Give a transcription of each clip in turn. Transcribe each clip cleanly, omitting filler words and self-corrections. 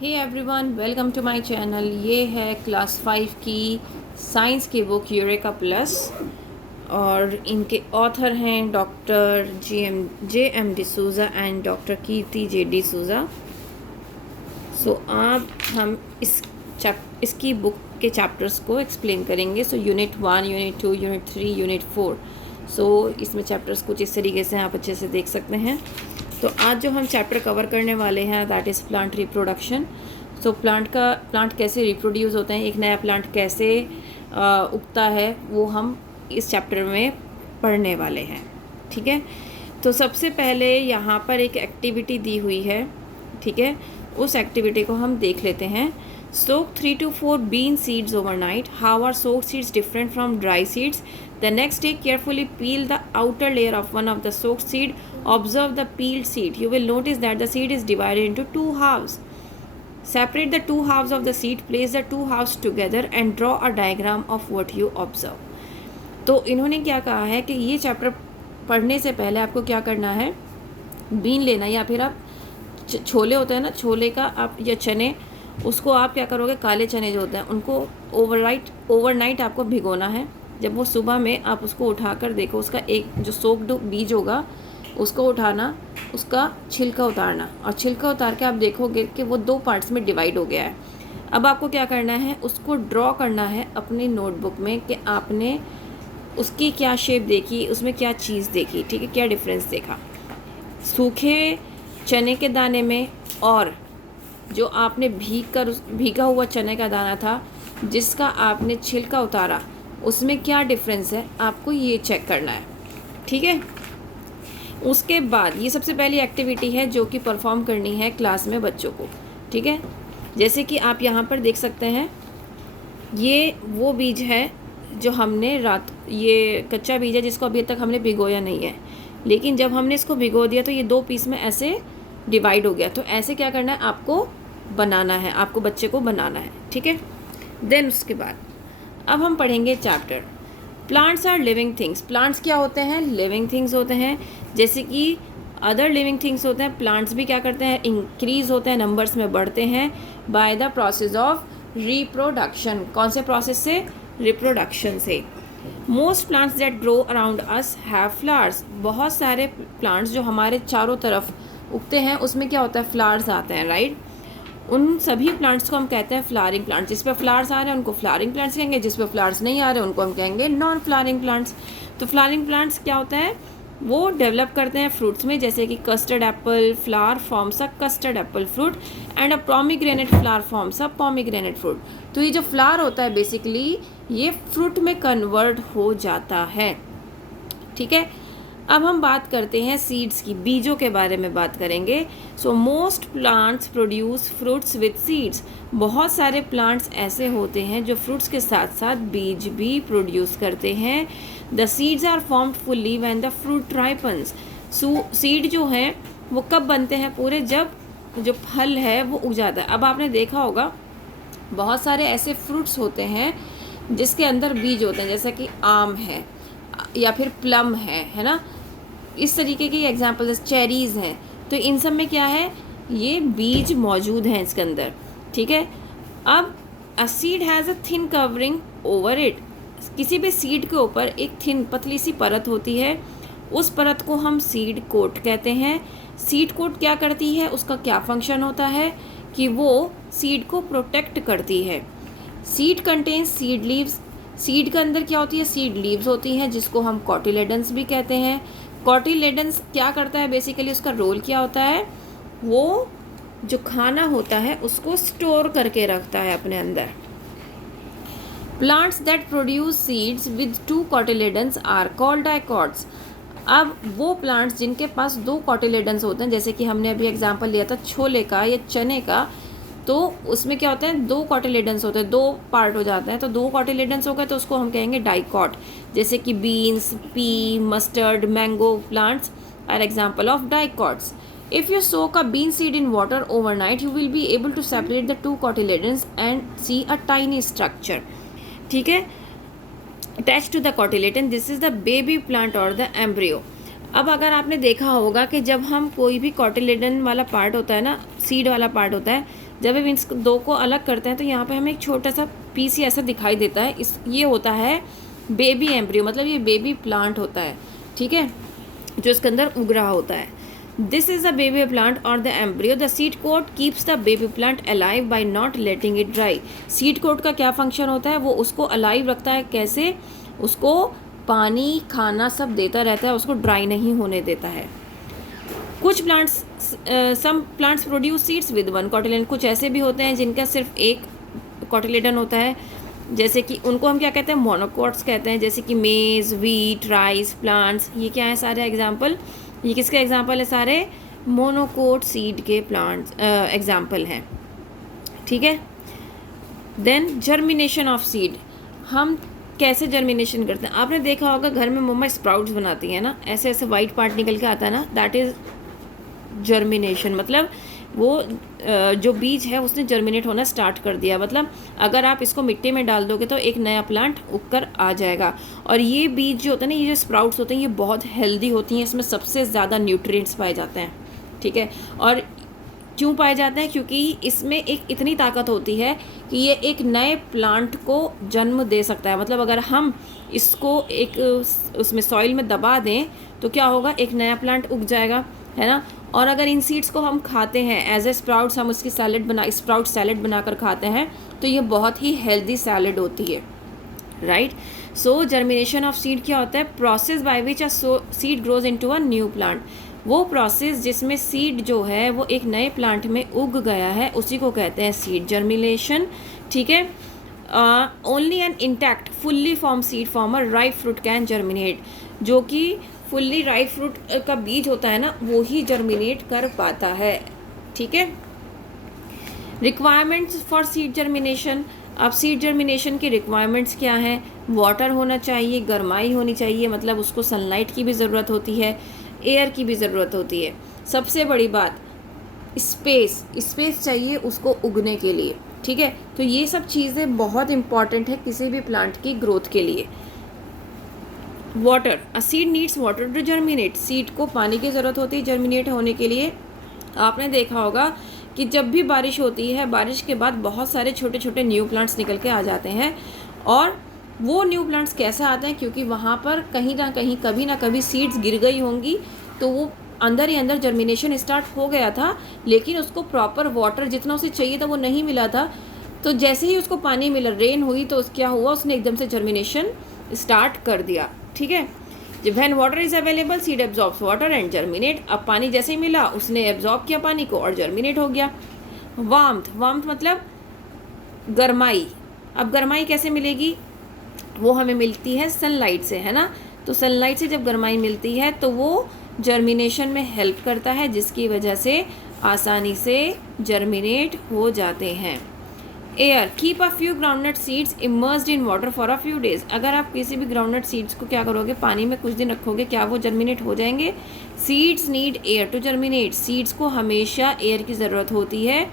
Hey everyone, welcome to my channel. ये है class 5 की साइंस की बुक यूरेका प्लस और इनके ऑथर हैं doctor J M D'Souza and doctor Kirti J D'Souza. So आज हम इसकी बुक के चैप्टर्स को एक्सप्लेन करेंगे। So unit 1, unit 2, unit 3, unit 4। So इसमें चैप्टर्स कुछ इस तरीके से आप अच्छे से देख सकते हैं। तो आज जो हम चैप्टर कवर करने वाले हैं that is plant reproduction. So plant कैसे रिप्रोड्यूस होते हैं, एक नया प्लांट कैसे उगता है, वो हम इस चैप्टर में पढ़ने वाले हैं। ठीक है, तो सबसे पहले यहाँ पर एक एक्टिविटी दी हुई है। ठीक है, उस एक्टिविटी को हम देख लेते हैं। Soak 3 to 4 bean seeds overnight. How are soaked seeds different from dry seeds? The next day, carefully peel the outer layer of one of the soaked seed. Observe the peeled seed. You will notice that the seed is divided into two halves. Separate the two halves of the seed. Place the two halves together and draw a diagram of what you observe. तो इन्होंने क्या कहा है कि ये chapter पढ़ने से पहले आपको क्या करना है, बीन लेना या फिर आप छोले होते हैं ना, छोले का आप या चने, उसको आप क्या करोगे, काले चने जो होते हैं उनको ओवरनाइट आपको भिगोना है। जब वो सुबह में आप उसको उठाकर देखो, उसका एक जो सोक्ड बीज होगा उसको उठाना, उसका छिलका उतारना, और छिलका उतार के आप देखोगे कि वो 2 पार्ट्स में डिवाइड हो गया है। अब आपको क्या करना है, उसको ड्रॉ करना है अपनी नोटबुक में कि आपने उसकी क्या शेप देखी, उसमें क्या चीज़ देखी। ठीक है, क्या डिफरेंस देखा सूखे चने के दाने में और जो आपने भीगा हुआ चने का दाना था जिसका आपने छिलका उतारा, उसमें क्या डिफरेंस है, आपको ये चेक करना है। ठीक है, उसके बाद ये सबसे पहली एक्टिविटी है जो कि परफॉर्म करनी है क्लास में बच्चों को। ठीक है, जैसे कि आप यहाँ पर देख सकते हैं, ये वो बीज है जो हमने ये कच्चा बीज है जिसको अभी तक हमने भिगोया नहीं है, लेकिन जब हमने इसको भिगो दिया तो ये 2 पीस में ऐसे डिवाइड हो गया। तो ऐसे क्या करना है, आपको बनाना है, आपको बच्चे को बनाना है। ठीक है, देन उसके बाद अब हम पढ़ेंगे chapter plants are living things. Plants क्या होते हैं, लिविंग थिंग्स होते हैं। जैसे कि अदर लिविंग थिंग्स होते हैं, प्लांट्स भी क्या करते हैं, इंक्रीज होते हैं, नंबर्स में बढ़ते हैं by the process of reproduction. कौन से प्रोसेस से, रिप्रोडक्शन से। Most plants that grow around us have flowers. बहुत सारे प्लांट्स जो हमारे चारों तरफ उगते हैं उसमें क्या होता है, फ्लावर्स आते हैं, राइट। उन सभी प्लांट्स को हम कहते हैं फ्लावरिंग प्लांट्स। जिस पर फ्लावर्स आ रहे हैं उनको फ्लावरिंग प्लांट्स कहेंगे, जिस पर फ्लावर्स नहीं आ रहे उनको हम कहेंगे नॉन फ्लावरिंग प्लांट्स। तो फ्लावरिंग प्लांट्स क्या होता है, वो डेवलप करते हैं फ्रूट्स में, जैसे कि custard Apple flower forms a custard Apple fruit and a pomegranate flower forms a pomegranate fruit. तो ये जो फ्लावर होता है बेसिकली ये फ्रूट में कन्वर्ट हो जाता है। ठीक है, अब हम बात करते हैं सीड्स की, बीजों के बारे में बात करेंगे। So most plants produce fruits with seeds. बहुत सारे प्लांट्स ऐसे होते हैं जो फ्रूट्स के साथ साथ बीज भी प्रोड्यूस करते हैं। The seeds are formed fully when the fruit ripens. Seed जो हैं वो कब बनते हैं पूरे, जब जो फल है वो उग जाता है। अब आपने देखा होगा बहुत सारे ऐसे फ्रूट्स होते हैं जिसके अंदर बीज होते हैं, जैसा कि आम है या फिर प्लम है ना, इस तरीके की एग्जाम्पल्स, चेरीज़ हैं। तो इन सब में क्या है, ये बीज मौजूद हैं इसके अंदर। ठीक है, अब a seed has a thin covering over it. किसी भी सीड के ऊपर एक थिन पतली सी परत होती है, उस परत को हम सीड कोट कहते हैं। सीड कोट क्या करती है, उसका क्या फंक्शन होता है कि वो सीड को प्रोटेक्ट करती है। Seed contains seed leaves. Seed के अंदर क्या होती है, सीड लीव्स होती हैं जिसको हम कॉटिलेडन्स भी कहते हैं। कॉटिलेडन्स क्या करता है, बेसिकली उसका रोल क्या होता है, वो जो खाना होता है उसको स्टोर करके रखता है अपने अंदर। Plants that produce seeds with 2 cotyledons are called dicots. अब वो प्लांट्स जिनके पास 2 कॉटिलेडन्स होते हैं, जैसे कि हमने अभी एग्जांपल लिया था छोले का या चने का, तो उसमें क्या होता है, 2 कॉटिलेडन्स होते हैं, 2 पार्ट हो जाते हैं। तो 2 कॉटिलेडन्स हो गए तो उसको हम कहेंगे डाइकॉट। जैसे कि beans, pea, mustard, mango plants are example of dicots. If you soak a bean seed in water overnight you will be able to separate the 2 cotyledons and see a tiny structure. ठीक है, attach to the cotyledon, this is the baby plant और the embryo. अब अगर आपने देखा होगा कि जब हम कोई भी कॉटिलेडन वाला पार्ट होता है ना, सीड वाला पार्ट होता है, जब हम इन दो को अलग करते हैं तो यहाँ पे हमें एक छोटा सा पीस ही ऐसा दिखाई देता है। ये होता है बेबी एम्ब्रियो, मतलब ये बेबी प्लांट होता है, ठीक है, जो इसके अंदर उग रहा होता है। This is a baby plant और the embryo. The seed coat keeps the baby plant alive by not letting it dry. Seed coat का क्या फंक्शन होता है? वो उसको अलाइव रखता है। कैसे? उसको पानी खाना सब देता रहता है, उसको ड्राई नहीं होने देता है। कुछ plants some plants produce seeds with one cotyledon. कुछ ऐसे भी होते हैं जिनका सिर्फ एक कॉटिलेडन होता है, जैसे कि उनको हम क्या कहते हैं? मोनोकोट्स कहते हैं। जैसे कि मेज, व्हीट, राइस प्लांट्स, ये क्या है सारे एग्जाम्पल? ये किसके एग्जाम्पल है? सारे मोनोकोट सीड के प्लांट्स एग्जाम्पल हैं, ठीक है। Then germination of seed. हम कैसे जर्मिनेशन करते हैं? आपने देखा होगा घर में मम्मा स्प्राउट्स बनाती है ना, ऐसे ऐसे वाइट पार्ट निकल के आता है ना, दैट इज़ जर्मिनेशन। मतलब वो जो बीज है उसने जर्मिनेट होना स्टार्ट कर दिया। मतलब अगर आप इसको मिट्टी में डाल दोगे तो एक नया प्लांट उगकर आ जाएगा। और ये बीज जो होते हैं ना, ये जो स्प्राउट्स होते हैं, ये बहुत हेल्दी होती हैं। इसमें सबसे ज़्यादा न्यूट्रिएंट्स पाए जाते हैं, ठीक है। और क्यों पाए जाते हैं? क्योंकि इसमें एक इतनी ताकत होती है कि ये एक नए प्लांट को जन्म दे सकता है। मतलब अगर हम इसको एक उसमें सॉइल में दबा दें तो क्या होगा? एक नया प्लांट उग जाएगा, है ना। और अगर इन सीड्स को हम खाते हैं एज ए स्प्राउट्स, हम उसकी स्प्राउट सैलेड बनाकर खाते हैं, तो ये बहुत ही हेल्दी सैलेड होती है, right. So germination of seed क्या होता है? Process by which a seed grows into a new plant. वो प्रोसेस जिसमें सीड जो है वो एक नए प्लांट में उग गया है, उसी को कहते हैं सीड जर्मिनेशन, ठीक है। Only an intact fully form seed form a ripe fruit can germinate. जो कि फुल्ली राइप फ्रूट का बीज होता है ना, वो ही जर्मिनेट कर पाता है, ठीक है। Requirements for seed germination. अब सीड जर्मिनेशन की रिक्वायरमेंट्स क्या हैं? वाटर होना चाहिए, गर्माई होनी चाहिए, मतलब उसको सनलाइट की भी ज़रूरत होती है, एयर की भी ज़रूरत होती है। सबसे बड़ी बात स्पेस चाहिए उसको उगने के लिए, ठीक है। तो ये सब चीज़ें बहुत इंपॉर्टेंट है किसी भी प्लांट की ग्रोथ के लिए। Water, a seed needs water to germinate. Seed को पानी की ज़रूरत होती है जर्मिनेट होने के लिए। आपने देखा होगा कि जब भी बारिश होती है, बारिश के बाद बहुत सारे छोटे छोटे न्यू प्लांट्स निकल के आ जाते हैं। और वो न्यू प्लांट्स कैसे आते हैं? क्योंकि वहाँ पर कहीं ना कहीं कभी ना कभी सीड्स गिर गई होंगी, तो वो अंदर ही अंदर जर्मिनेशन स्टार्ट हो गया था, लेकिन उसको प्रॉपर वाटर जितना उसे चाहिए था वो नहीं मिला था। तो जैसे ही उसको पानी मिला, रेन हुई, तो क्या हुआ? उसने एकदम से जर्मिनेशन स्टार्ट कर दिया, ठीक है। जब when water is available seed absorbs water and germinate. अब पानी जैसे ही मिला उसने एब्जॉर्ब किया पानी को और जर्मिनेट हो गया। वार्मथ मतलब गर्माई। अब गर्माई कैसे मिलेगी? वो हमें मिलती है सनलाइट से, है ना। तो सनलाइट से जब गर्माई मिलती है तो वो जर्मिनेशन में हेल्प करता है, जिसकी वजह से आसानी से जर्मिनेट हो जाते हैं। Air, keep a few groundnut seeds immersed in water for a few days. अगर आप किसी भी ग्राउंडनट सीड्स को क्या करोगे? पानी में कुछ दिन रखोगे, क्या वो जर्मिनेट हो जाएंगे? Seeds need air to germinate. Seeds को हमेशा एयर की ज़रूरत होती है।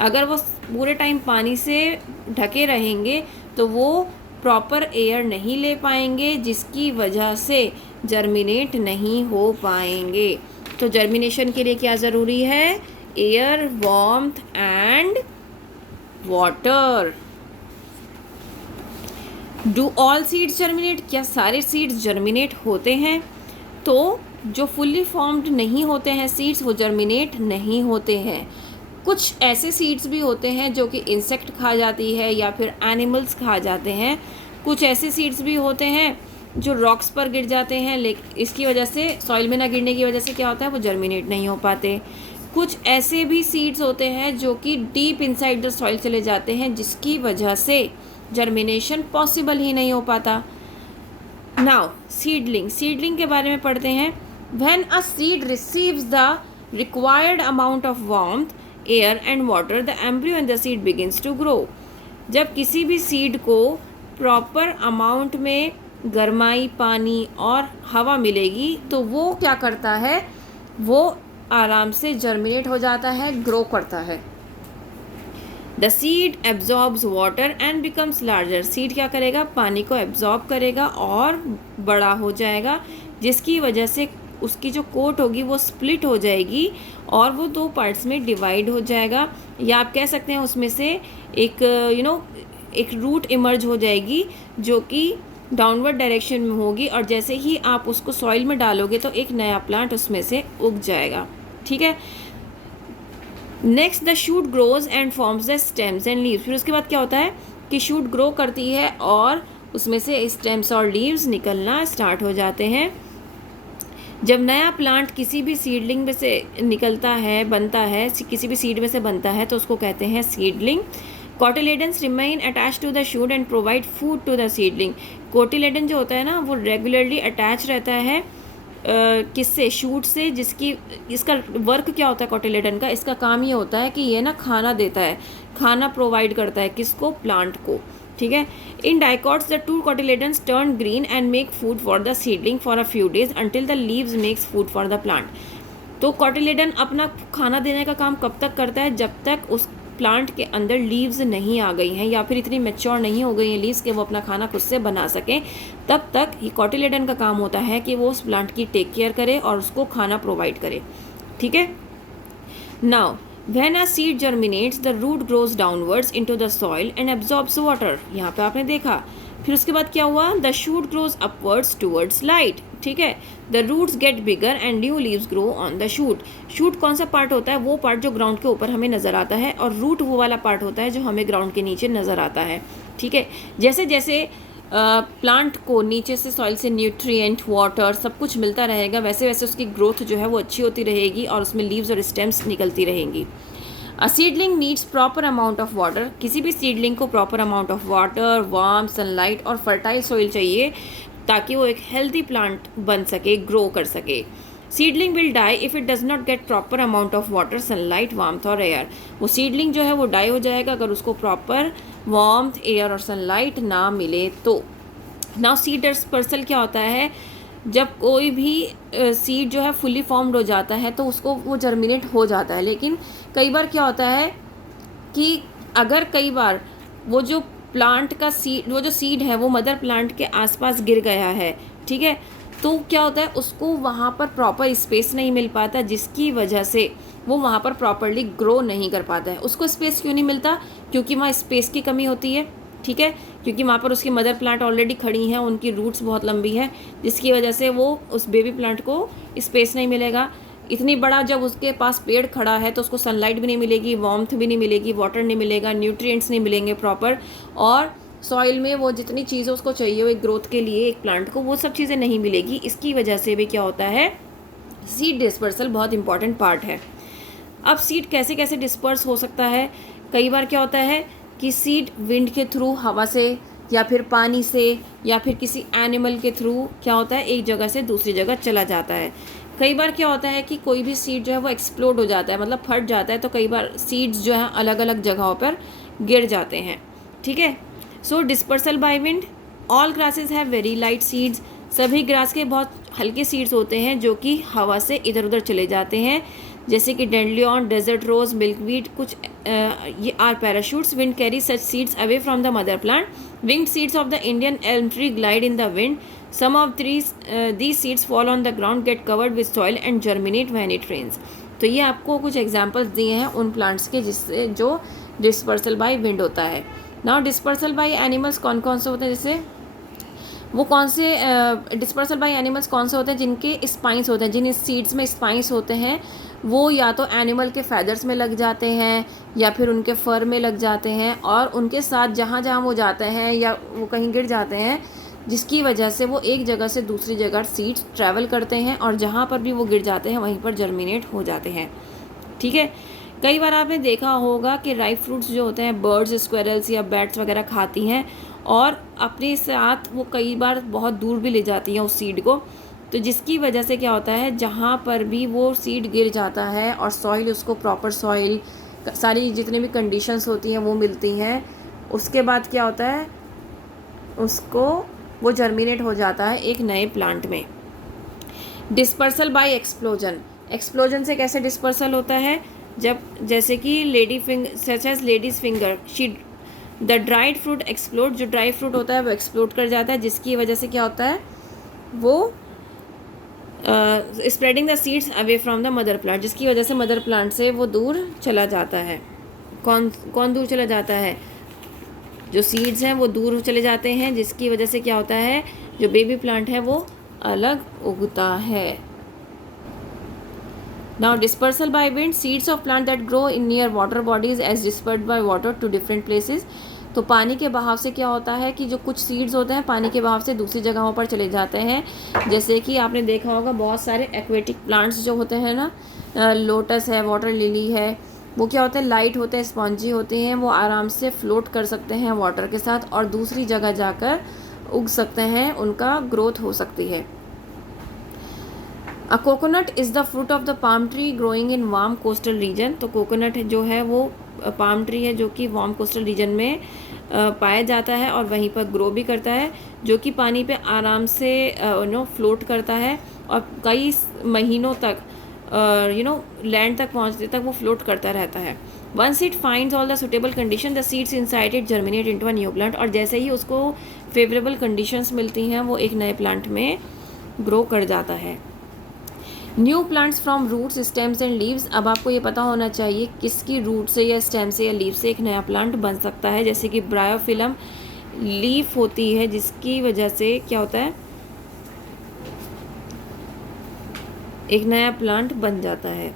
अगर वो पूरे टाइम पानी से ढके रहेंगे तो वो प्रॉपर एयर नहीं ले पाएंगे, जिसकी वजह से जर्मिनेट नहीं हो पाएंगे। तो जर्मिनेशन के लिए क्या ज़रूरी है? Air, warmth and water. Do all seeds germinate? क्या सारे सीड्स जर्मिनेट होते हैं? तो जो फुल्ली फॉर्म्ड नहीं होते हैं सीड्स, वो जर्मिनेट नहीं होते हैं। कुछ ऐसे सीड्स भी होते हैं जो कि इंसेक्ट खा जाती है या फिर एनिमल्स खा जाते हैं। कुछ ऐसे सीड्स भी होते हैं जो रॉक्स पर गिर जाते हैं, लेकिन इसकी वजह से, सॉइल में ना गिरने की वजह से क्या होता है? वो जर्मिनेट नहीं हो पाते। कुछ ऐसे भी सीड्स होते हैं जो कि डीप इनसाइड द सॉइल चले जाते हैं, जिसकी वजह से जर्मिनेशन पॉसिबल ही नहीं हो पाता। नाउ सीडलिंग के बारे में पढ़ते हैं। When a seed receives the required amount of warmth, air and water, the embryo and the seed begins to grow. जब किसी भी सीड को प्रॉपर अमाउंट में गर्माई, पानी और हवा मिलेगी तो वो क्या करता है? वो आराम से जर्मिनेट हो जाता है, ग्रो करता है। The seed absorbs water and becomes larger. Seed क्या करेगा? पानी को एब्जॉर्ब करेगा और बड़ा हो जाएगा, जिसकी वजह से उसकी जो कोट होगी वो स्प्लिट हो जाएगी और वो 2 पार्ट्स में डिवाइड हो जाएगा, या आप कह सकते हैं उसमें से एक एक रूट इमर्ज हो जाएगी जो कि डाउनवर्ड डायरेक्शन में होगी, और जैसे ही आप उसको सॉइल में डालोगे तो एक नया प्लांट उसमें से उग जाएगा। ठीक है। Next the shoot grows and forms the stems and leaves. फिर उसके बाद क्या होता है कि शूट ग्रो करती है और उसमें से स्टेम्स और लीव्स निकलना स्टार्ट हो जाते हैं। जब नया प्लांट किसी भी सीडलिंग में से निकलता है, बनता है, किसी भी सीड में से बनता है, तो उसको कहते हैं seedling. Cotyledons remain attach to the shoot and provide food to the seedling. Cotyledon जो होता है ना वो रेगुलरली अटैच रहता है किससे, शूट से, जिसकी इसका वर्क क्या होता है कोटिलेडन का, इसका काम ये होता है कि ये ना खाना देता है, खाना प्रोवाइड करता है किसको, प्लांट को। ठीक है। In dicots the two cotyledons turn green and make food for the seedling for a few days until the leaves makes food for the plant. तो कोटिलेडन अपना खाना देने का काम कब तक करता है, जब तक उस प्लांट के अंदर लीव्स नहीं आ गई हैं या फिर इतनी मैच्योर नहीं हो गई हैं लीव्स कि वो अपना खाना खुद से बना सकें, तब तक ये कोटिलेडन का काम होता है कि वो उस प्लांट की टेक केयर करे और उसको खाना प्रोवाइड करे। ठीक है। Now when a seed germinates the root grows downwards into the soil and absorbs water. यहाँ पे आपने देखा। फिर उसके बाद क्या हुआ, the shoot grows upwards towards light. ठीक है। The roots get bigger and new leaves grow on the shoot. Shoot कौन सा पार्ट होता है, वो पार्ट जो ग्राउंड के ऊपर हमें नज़र आता है, और रूट वो वाला पार्ट होता है जो हमें ग्राउंड के नीचे नज़र आता है। ठीक है। जैसे जैसे प्लांट को नीचे से सॉइल से न्यूट्रिएंट, वाटर सब कुछ मिलता रहेगा, वैसे वैसे उसकी ग्रोथ जो है वो अच्छी होती रहेगी और उसमें लीव्स और स्टेम्स निकलती रहेंगी। A seedling needs proper amount of water. किसी भी सीडलिंग को proper amount of water, warm, sunlight और फर्टाइल सॉइल चाहिए ताकि वो एक हेल्दी प्लांट बन सके, ग्रो कर सके। Seedling will die if it does not get proper amount of water, sunlight, warmth और एयर। वो सीडलिंग जो है वो डाई हो जाएगा अगर उसको प्रॉपर वार्मथ, एयर और सनलाइट ना मिले तो। नाउ सीड डिस्पर्सल क्या होता है, जब कोई भी सीड जो है फुली फॉर्म्ड हो जाता है तो उसको वो जर्मिनेट हो जाता है, लेकिन कई बार क्या होता है कि अगर कई बार वो जो प्लांट का सीड, वो जो सीड है वो मदर प्लांट के आसपास गिर गया है, ठीक है, तो क्या होता है उसको वहाँ पर प्रॉपर स्पेस नहीं मिल पाता, जिसकी वजह से वो वहाँ पर प्रॉपरली ग्रो नहीं कर पाता है। उसको स्पेस क्यों नहीं मिलता, क्योंकि वहाँ स्पेस की कमी होती है। ठीक है। क्योंकि वहाँ पर उसकी मदर प्लांट ऑलरेडी खड़ी हैं, उनकी रूट्स बहुत लंबी है, जिसकी वजह से वो उस बेबी प्लांट को स्पेस नहीं मिलेगा। इतनी बड़ा जब उसके पास पेड़ खड़ा है तो उसको सनलाइट भी नहीं मिलेगी, वार्मथ भी नहीं मिलेगी, वाटर नहीं मिलेगा, न्यूट्रिएंट्स नहीं मिलेंगे प्रॉपर, और सॉइल में वो जितनी चीज़ें उसको चाहिए एक ग्रोथ के लिए एक प्लांट को, वो सब चीज़ें नहीं मिलेगी। इसकी वजह से भी क्या होता है, सीड डिस्पर्सल बहुत इंपॉर्टेंट पार्ट है। अब सीड कैसे कैसे डिस्पर्स हो सकता है, कई बार क्या होता है कि सीड विंड के थ्रू, हवा से या फिर पानी से या फिर किसी एनिमल के थ्रू क्या होता है एक जगह से दूसरी जगह चला जाता है। कई बार क्या होता है कि कोई भी सीड जो है वो एक्सप्लोड हो जाता है, मतलब फट जाता है, तो कई बार सीड्स जो है अलग अलग जगहों पर गिर जाते हैं। ठीक है। So dispersal by wind, all grasses have very light seeds. सभी ग्रास के बहुत हल्के सीड्स होते हैं जो कि हवा से इधर उधर चले जाते हैं, जैसे कि डेंडलियन, डेजर्ट रोज, मिल्कवीड, कुछ ये are parachutes. Wind carry such seeds away from the mother plant. Winged seeds of the Indian elm tree glide in the wind. Some of these seeds fall on the ground, get covered with soil and germinate when it rains। तो ये आपको कुछ examples दिए हैं उन plants के जिससे जो डिस्पर्सल बाय विंड होता है। नाउ डिस्पर्सल बाय एनिमल्स कौन कौन से होते हैं, जैसे वो कौन से डिस्पर्सल बाय एनिमल्स कौन से होते हैं जिनके स्पाइंस होते हैं, जिन सीड्स में स्पाइंस होते हैं, वो या तो एनिमल के फैदर्स में लग जाते हैं या फिर उनके फर में लग जाते हैं, और उनके साथ जहाँ जहाँ वो जाते हैं या वो कहीं गिर जाते हैं, जिसकी वजह से वो एक जगह से दूसरी जगह सीड्स ट्रैवल करते हैं और जहाँ पर भी वो गिर जाते हैं वहीं पर जर्मिनेट हो जाते हैं। ठीक है। कई बार आपने देखा होगा कि राइप फ्रूट्स जो होते हैं बर्ड्स, स्क्वेरल्स या बैट्स वगैरह खाती हैं और अपने साथ वो कई बार बहुत दूर भी ले जाती हैं उस सीड को, तो जिसकी वजह से क्या होता है जहाँ पर भी वो सीड गिर जाता है और सॉइल उसको प्रॉपर सॉइल, सारी जितनी भी कंडीशंस होती हैं वो मिलती हैं, उसके बाद क्या होता है उसको वो जर्मिनेट हो जाता है एक नए प्लांट में। डिस्पर्सल बाय एक्सप्लोजन, एक्सप्लोजन से कैसे डिस्पर्सल होता है, जब जैसे कि ladies finger, she the dried fruit explode, जो ड्राई फ्रूट होता है वो एक्सप्लोड कर जाता है, जिसकी वजह से क्या होता है वो spreading the seeds away from the mother plant, जिसकी वजह से मदर प्लांट से वो दूर चला जाता है। कौन कौन दूर चला जाता है? जो सीड्स हैं वो दूर चले जाते हैं, जिसकी वजह से क्या होता है, जो बेबी प्लांट है वो अलग उगता है। Now dispersal by wind, seeds of plant that grow in near water bodies are dispersed by water to different places. तो पानी के बहाव से क्या होता है कि जो कुछ सीड्स होते हैं पानी के बहाव से दूसरी जगहों पर चले जाते हैं। जैसे कि आपने देखा होगा बहुत सारे एक्वेटिक प्लांट्स जो होते हैं ना, लोटस है, वाटर लिली है, वो क्या होते हैं, लाइट होते हैं, स्पॉन्जी होते हैं, वो आराम से फ्लोट कर सकते हैं वाटर के साथ और दूसरी जगह जाकर उग सकते हैं, उनका ग्रोथ हो सकती है। A coconut is the fruit of the palm tree growing in warm coastal region. तो कोकोनट जो है वो पाम ट्री है जो कि वार्म कोस्टल रीजन में पाया जाता है और वहीं पर ग्रो भी करता है, जो कि पानी पे आराम से फ्लोट करता है और कई महीनों तक लैंड तक पहुंचने तक वो फ्लोट करता रहता है। Once it finds all the suitable condition the seeds inside it germinate into a new plant. और जैसे ही उसको फेवरेबल कंडीशंस मिलती हैं वो एक नए प्लांट में ग्रो कर जाता है। New plants from roots, stems and leaves. अब आपको ये पता होना चाहिए किसकी रूट से या स्टेम से या लीव से एक नया प्लांट बन सकता है। जैसे कि ब्रायोफिलम लीफ होती है जिसकी वजह से क्या होता है, एक नया प्लांट बन जाता है।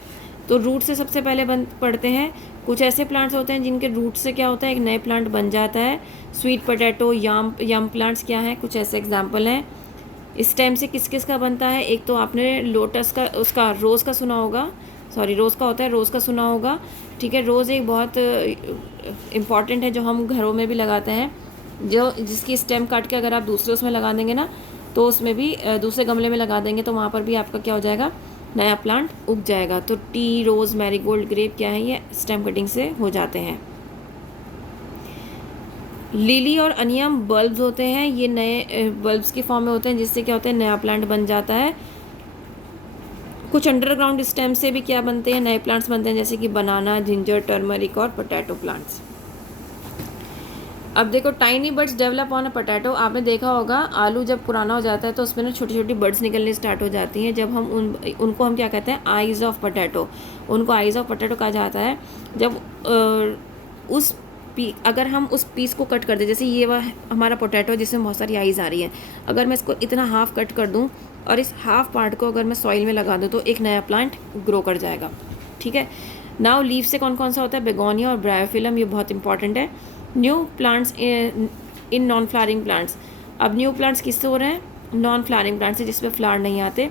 तो रूट से सबसे पहले पढ़ते हैं। कुछ ऐसे प्लांट्स होते हैं जिनके रूट से क्या होता है, एक नए प्लांट बन जाता है। स्वीट पोटैटो, यम प्लांट्स क्या हैं, कुछ ऐसे एग्जाम्पल हैं। स्टेम से किस किस का बनता है, एक तो आपने लोटस का, उसका रोज़ का सुना होगा, सॉरी रोज़ का होता है, रोज़ का सुना होगा, ठीक है। रोज़ एक बहुत इम्पॉर्टेंट है जो हम घरों में भी लगाते हैं, जो जिसकी स्टेम काट के अगर आप दूसरे उसमें लगा देंगे ना, तो उसमें भी दूसरे गमले में लगा देंगे तो वहाँ पर भी आपका क्या हो जाएगा, नया प्लांट उग जाएगा। तो टी, रोज़, मैरीगोल्ड, ग्रेप क्या है, ये स्टेम कटिंग से हो जाते हैं। लिली और अनियम बल्ब्स होते हैं, ये नए बल्ब्स की फॉर्म में होते हैं जिससे क्या होता है, नया प्लांट बन जाता है। कुछ अंडरग्राउंड स्टेम से भी क्या बनते हैं, नए प्लांट्स बनते हैं, जैसे कि बनाना, जिंजर, टर्मरिक और पोटैटो प्लांट्स। अब देखो, tiny birds develop on a potato. आपने देखा होगा आलू जब पुराना हो जाता है तो उसमें ना छोटी छोटी बर्ड्स निकलने स्टार्ट हो जाती हैं। जब हम उनको हम क्या कहते हैं, आइज़ ऑफ पोटैटो। उनको आइज़ ऑफ पोटैटो कहा जाता है। जब अगर हम उस पीस को कट कर दें, जैसे ये वह हमारा पोटैटो जिसमें बहुत सारी आइज़ आ रही हैं, अगर मैं इसको इतना हाफ कट कर दूं और इस हाफ पार्ट को अगर मैं सॉइल में लगा दूं तो एक नया प्लांट ग्रो कर जाएगा, ठीक है। नाउ लीफ से कौन कौन सा होता है, बेगोनिया और ब्रायोफिलम, ये बहुत इंपॉर्टेंट है। New plants in non flowering plants. अब न्यू प्लांट्स किससे हो रहे हैं, नॉन फ्लावरिंग प्लांट्स से, जिसमें फ्लावर नहीं आते,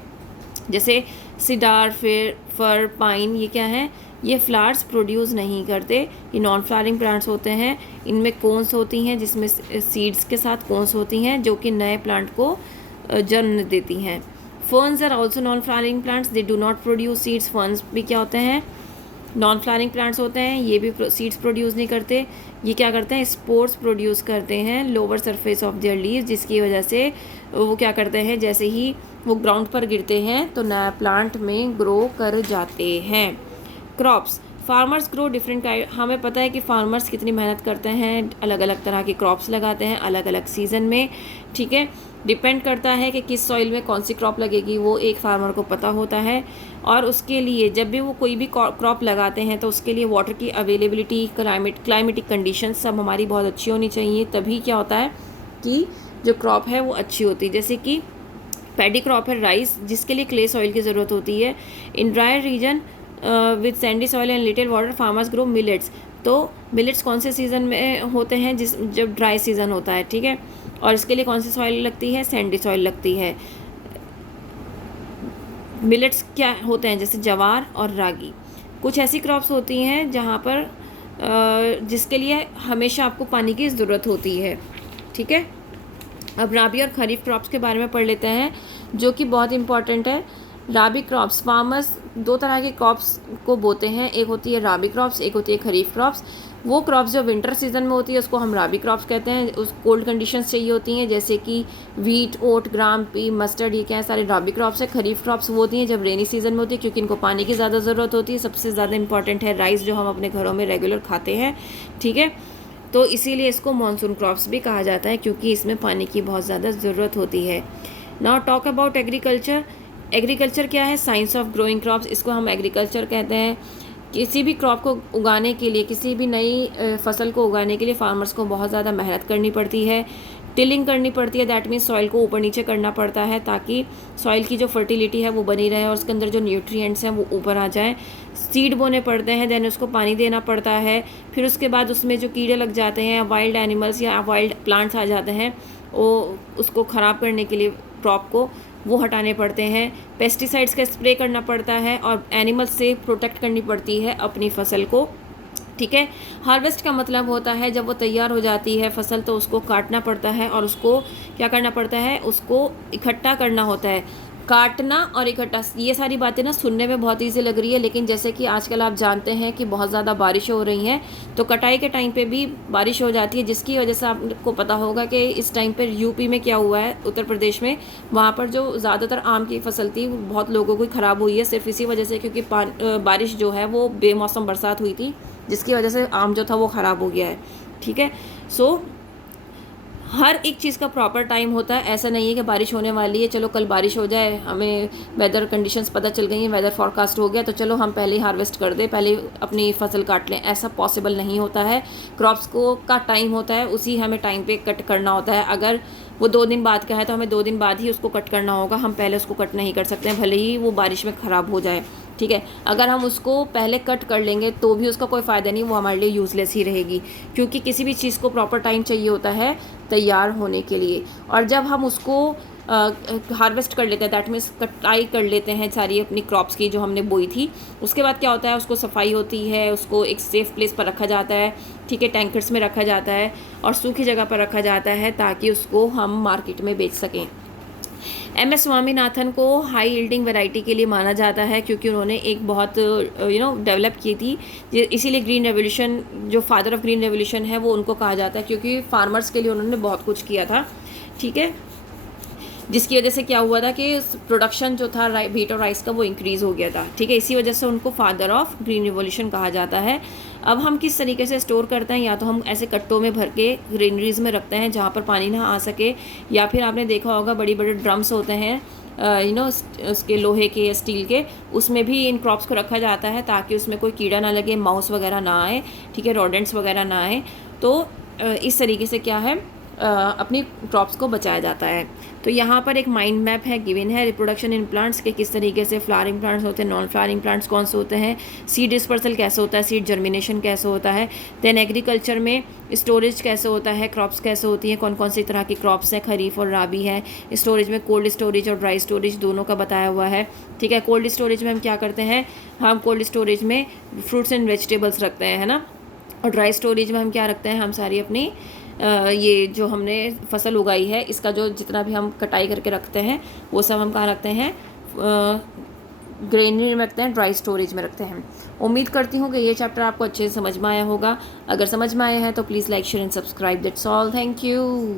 जैसे सीडार, फर, पाइन, ये क्या है, ये फ्लावर्स प्रोड्यूस नहीं करते, ये नॉन फ्लावरिंग प्लांट्स होते हैं। इनमें कोन्स होती हैं जिसमें सीड्स के साथ कोन्स होती हैं जो कि नए प्लांट को जन्म देती हैं। Ferns are also non flowering plants, they do not produce seeds. Ferns भी क्या होते हैं, नॉन फ्लावरिंग प्लांट्स होते हैं, ये भी सीड्स प्रोड्यूस नहीं करते। ये क्या करते हैं, स्पोर्स प्रोड्यूस करते हैं lower surface of their leaves, जिसकी वजह से वो क्या करते हैं, जैसे ही वो ग्राउंड पर गिरते हैं तो नया प्लांट में ग्रो कर जाते हैं। Crops, farmers grow different kind. हमें पता है कि फार्मर्स कितनी मेहनत करते हैं, अलग अलग तरह के क्रॉप्स लगाते हैं अलग अलग सीज़न में, ठीक है। डिपेंड करता है कि किस सॉइल में कौन सी क्रॉप लगेगी, वो एक फार्मर को पता होता है। और उसके लिए जब भी वो कोई भी क्रॉप लगाते हैं तो उसके लिए वाटर की अवेलेबिलिटी, क्लाइमेटिक कंडीशंस सब हमारी बहुत अच्छी होनी चाहिए, तभी क्या होता है कि जो क्रॉप है वो अच्छी होती है। जैसे कि पैडी क्रॉप है राइस, जिसके लिए क्ले सॉइल की ज़रूरत होती है। In dry region with Sandy soil and little water farmers grow millets. तो मिलेट्स कौन से सीज़न में होते हैं, जब ड्राई सीज़न होता है, ठीक है। और इसके लिए कौन सी सॉइल लगती है, सैंडी सॉइल लगती है। मिलेट्स क्या होते हैं, जैसे जवार और रागी, कुछ ऐसी क्रॉप्स होती हैं जहाँ पर जिसके लिए हमेशा आपको पानी की ज़रूरत होती है, ठीक है। अब राबी और खरीफ क्रॉप्स के बारे में पढ़ लेते हैं जो कि बहुत इंपॉर्टेंट है। राबी क्रॉप्स, फार्मर्स दो तरह के क्रॉप्स को बोते हैं, एक होती है राबी क्रॉप्स, एक होती है खरीफ क्रॉप्स। वो क्रॉप्स जो विंटर सीजन में होती है उसको हम राबी क्रॉप्स कहते हैं, उस कोल्ड कंडीशंस चाहिए होती हैं, जैसे कि वीट, ओट, ग्राम, पी, मस्टर्ड, ये क्या है, सारे राबी क्रॉप्स है। खरीफ क्रॉप्स वो होती हैं जब रेनी सीजन में होती है, क्योंकि इनको पानी की ज़्यादा ज़रूरत होती है। सबसे ज़्यादा इंपॉर्टेंट है राइस, जो हम अपने घरों में रेगुलर खाते हैं, ठीक है। तो इसीलिए इसको मानसून क्रॉप्स भी कहा जाता है, क्योंकि इसमें पानी की बहुत ज़्यादा ज़रूरत होती है। Now talk about agriculture. Agriculture क्या है? साइंस ऑफ ग्रोइंग क्रॉप्स, इसको हम एग्रीकल्चर कहते हैं। किसी भी क्रॉप को उगाने के लिए, किसी भी नई फसल को उगाने के लिए फार्मर्स को बहुत ज़्यादा मेहनत करनी पड़ती है, टिलिंग करनी पड़ती है। दैट मीन्स सॉइल को ऊपर नीचे करना पड़ता है ताकि सॉइल की जो फर्टिलिटी है वो बनी रहे और उसके अंदर जो न्यूट्रिएंट्स हैं वो ऊपर आ जाएं। सीड बोने पड़ते हैं, देन उसको पानी देना पड़ता है। फिर उसके बाद उसमें जो कीड़े लग जाते हैं, वाइल्ड एनिमल्स या वाइल्ड प्लांट्स आ जाते हैं, वो उसको ख़राब करने के लिए क्रॉप को वो हटाने पड़ते हैं। पेस्टिसाइड्स का स्प्रे करना पड़ता है और एनिमल्स से प्रोटेक्ट करनी पड़ती है अपनी फसल को। ठीक है। हार्वेस्ट का मतलब होता है जब वो तैयार हो जाती है फसल तो उसको काटना पड़ता है और उसको क्या करना पड़ता है? उसको इकट्ठा करना होता है। काटना और इकट्ठा, ये सारी बातें ना सुनने में बहुत ईजी लग रही है, लेकिन जैसे कि आजकल आप जानते हैं कि बहुत ज़्यादा बारिश हो रही है, तो कटाई के टाइम पे भी बारिश हो जाती है, जिसकी वजह से आपको पता होगा कि इस टाइम पर यूपी में क्या हुआ है, उत्तर प्रदेश में। वहाँ पर जो ज़्यादातर आम की फसल थी वो बहुत लोगों को ख़राब हुई है, सिर्फ इसी वजह से क्योंकि बारिश जो है वो बेमौसम बरसात हुई थी, जिसकी वजह से आम जो था वो ख़राब हो गया है। ठीक है। सो हर एक चीज़ का प्रॉपर टाइम होता है। ऐसा नहीं है कि बारिश होने वाली है, चलो कल बारिश हो जाए, हमें वेदर कंडीशंस पता चल गई हैं, वेदर फोरकास्ट हो गया तो चलो हम पहले ही हार्वेस्ट कर दें, पहले अपनी फसल काट लें। ऐसा पॉसिबल नहीं होता है। क्रॉप्स को का टाइम होता है, उसी हमें टाइम पे कट करना होता है। अगर वो 2 दिन बाद का है तो हमें 2 दिन बाद ही उसको कट करना होगा, हम पहले उसको कट नहीं कर सकते हैं, भले ही वो बारिश में ख़राब हो जाए। ठीक है। अगर हम उसको पहले कट कर लेंगे तो भी उसका कोई फ़ायदा नहीं, वो हमारे लिए यूज़लेस ही रहेगी, क्योंकि किसी भी चीज़ को प्रॉपर टाइम चाहिए होता है तैयार होने के लिए। और जब हम उसको हार्वेस्ट कर लेते हैं, दैट मीन्स कटाई कर लेते हैं सारी अपनी क्रॉप्स की जो हमने बोई थी, उसके बाद क्या होता है? उसको सफाई होती है, उसको एक सेफ़ प्लेस पर रखा जाता है। ठीक है। टैंकर्स में रखा जाता है और सूखी जगह पर रखा जाता है ताकि उसको हम मार्केट में बेच सकें। MS स्वामीनाथन को हाई यील्डिंग वैरायटी के लिए माना जाता है क्योंकि उन्होंने एक बहुत डेवलप की थी, इसीलिए ग्रीन रेवोल्यूशन, जो फादर ऑफ ग्रीन रेवोल्यूशन है, वो उनको कहा जाता है क्योंकि फार्मर्स के लिए उन्होंने बहुत कुछ किया था। ठीक है। जिसकी वजह से क्या हुआ था कि प्रोडक्शन जो था व्हीट और राइस का वो इंक्रीज़ हो गया था। ठीक है। इसी वजह से उनको फादर ऑफ ग्रीन रिवॉल्यूशन कहा जाता है। अब हम किस तरीके से स्टोर करते हैं? या तो हम ऐसे कट्टों में भर के ग्रेनरीज में रखते हैं जहाँ पर पानी ना आ सके, या फिर आपने देखा होगा बड़ी बड़े ड्रम्स होते हैं उसके लोहे के या स्टील के, उसमें भी इन क्रॉप्स को रखा जाता है ताकि उसमें कोई कीड़ा ना लगे, माउस वगैरह ना आए। ठीक है। रोडेंट्स वगैरह ना आए। तो इस तरीके से क्या है, अपनी क्रॉप्स को बचाया जाता है। तो यहाँ पर एक माइंड मैप है, गिवन है रिप्रोडक्शन इन प्लांट्स के किस तरीके से फ्लावरिंग प्लांट्स होते हैं, नॉन फ्लावरिंग प्लांट्स कौन से होते हैं, सीड डिस्पर्सल कैसे होता है, सीड जर्मिनेशन कैसे होता है, देन एग्रीकल्चर में स्टोरेज कैसे होता है, क्रॉप्स कैसे होती हैं, कौन कौन सी तरह की क्रॉप्स हैं, खरीफ और राबी है। स्टोरेज में कोल्ड स्टोरेज और ड्राई स्टोरेज दोनों का बताया हुआ है। ठीक है। कोल्ड स्टोरेज में हम क्या करते हैं? हम कोल्ड स्टोरेज में फ्रूट्स एंड वेजिटेबल्स रखते हैं, है ना। और ड्राई स्टोरेज में हम क्या रखते हैं? हम सारी अपनी ये जो हमने फसल उगाई है इसका जो जितना भी हम कटाई करके रखते हैं वो सब हम कहाँ रखते हैं? ग्रेनरी में रखते हैं, ड्राई स्टोरेज में रखते हैं। उम्मीद करती हूँ कि ये चैप्टर आपको अच्छे से समझ में आया होगा। अगर समझ में आया है तो please like share and subscribe. That's all. Thank you.